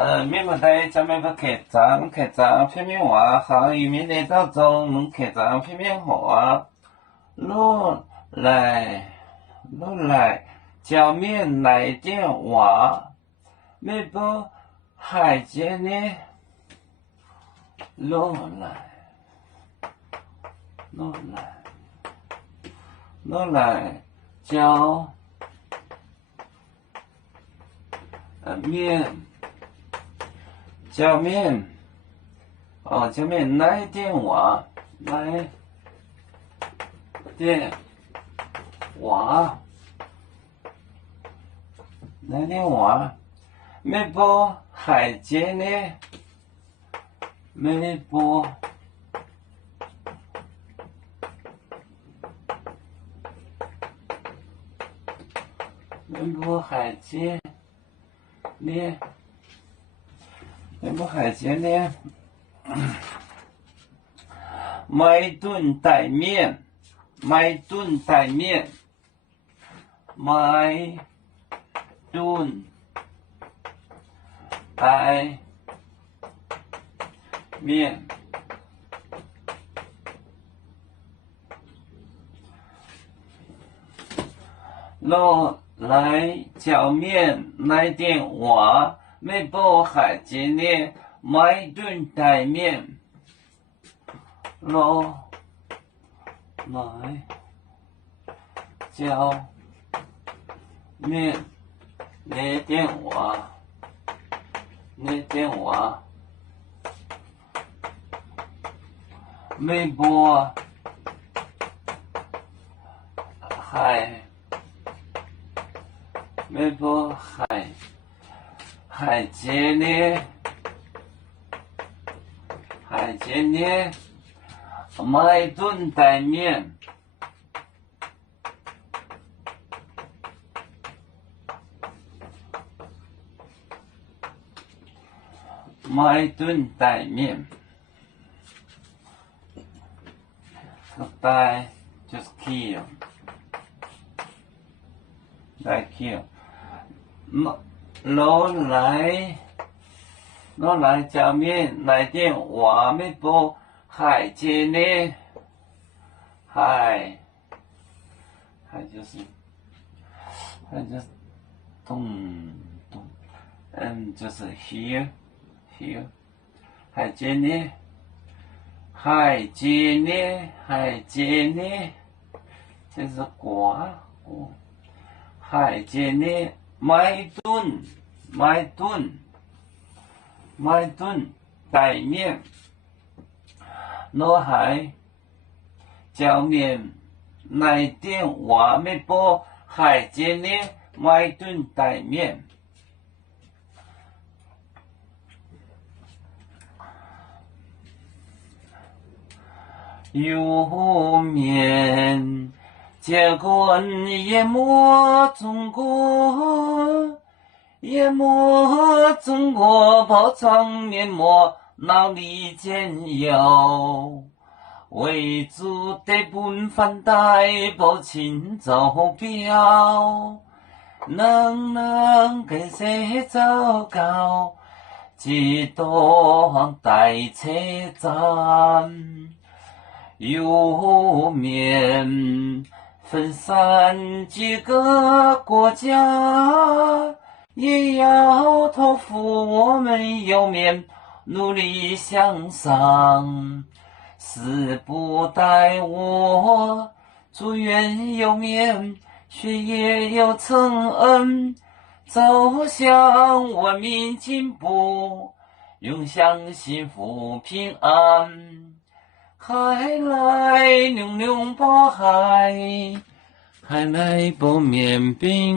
面目台前面个客栈，客栈片面话，下雨面的当中，侬客栈片面话，落来，前面来电话，没不海见呢，落来，叫面。前面来电话，来电话，没不海接呢，没不海接呢。不海鲜呢？买炖带面，买炖带面，落来叫面来电话。没不海今天买顿带面，来叫面来电话，没不海接呢？买顿带面，带就是 kill， 带 kill， 落来叫面来电话没不海接呢？海就是动，就是 here， 海接呢？就是瓜，海接呢？买顿带面，海叫面来电话没不海接呢？买顿带面。有面，结果淹没中国，包装面膜脑里兼有，为主的本番带不清走标，能给谁糟糕？几多带车站？有面分散几个国家，也要托付我们有面努力向上。死不待我，祝愿有面学业有成恩，走向文明进步，永享幸福平安。海来牛牛包海，海来包面饼。